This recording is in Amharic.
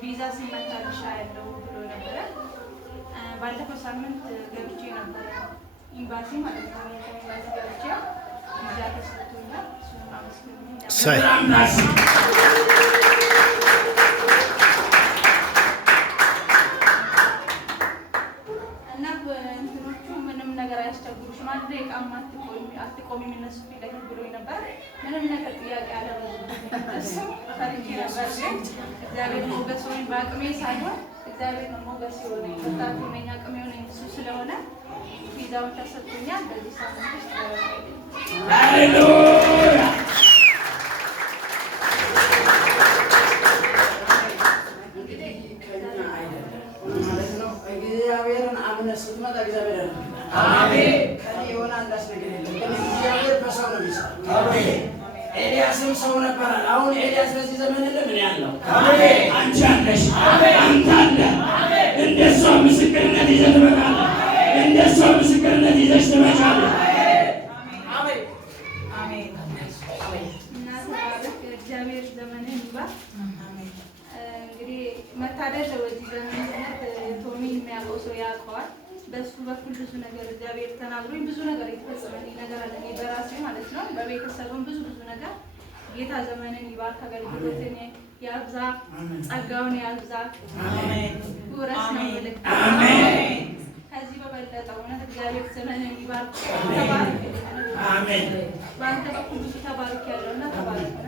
ቪዛ ሲመታልሽ ያለው ብሎ ነበረ። ባለፈው ሳምንት ገብቼ ነበረ ኤምባሲ ማለት ነው። ኤምባሲ ገብቼ ቪዛ ተሰጥቶኛል። እሱን አመስግኜ አያስቸግሩሽም አንድ ደቂቃም አትቆሚም እነሱ ፊት ለፊት ብሎኝ ነበር። ምንም ነገር ጥያቄ አላደረጉልኝም። እሱም ፈርቼ ነበር፣ ግን እግዚአብሔር ሞገስ ሆኖኝ በአቅሜ ሳይሆን እግዚአብሔር ነው ሞገስ የሆነኝ ብርታት ሆነኝ አቅሜ የሆነኝ እሱ ስለሆነ ቪዛውን ተሰጥቶኛል። በዚህ ሳምንት ውስጥ ሃሌሉያ እግዚአብሔርን አምነህ ስትመጣ እግዚአብሔር አሜን ከኔ የሆነ አንዳች ነገር የለም። ግን እግዚአብሔር በሰው ነው የሚሰራው። አሜን። ኤልያስም ሰው ነበር። አሁን ኤልያስ በዚህ ዘመን ለምን ያለው? አሜን። አንቺ አለሽ፣ አሜን። አንተ አለ። አሜን። እንደሷ ምስክርነት ይዘህ ትመጣለህ። እንደሷ ምስክርነት ይዘሽ ትመጣለህ። አሜን አሜን አሜን። እግዚአብሔር ዘመንን ይባርክ። አሜን። እንግዲህ መታደል ወዚህ ዘመን ቶሚ የሚያውቀው ሰው ያውቀዋል። በሱ በኩል ብዙ ነገር እግዚአብሔር ተናግሮኝ ብዙ ነገር የተፈጸመልኝ ነገር አለ። እኔ በራሴ ማለት ነው፣ በቤተሰብም ብዙ ነገር ጌታ ዘመንን ይባርክ፣ አገልግሎትን ያብዛ፣ ጸጋውን ያብዛ። አሜን። ውረስ ነው ልክ አሜን። ከዚህ በበለጠ እውነት እግዚአብሔር ዘመንን ይባርክ። ተባረክ። አሜን። በአንተ በኩል ብዙ ተባረክ ያለውና ተባረክ።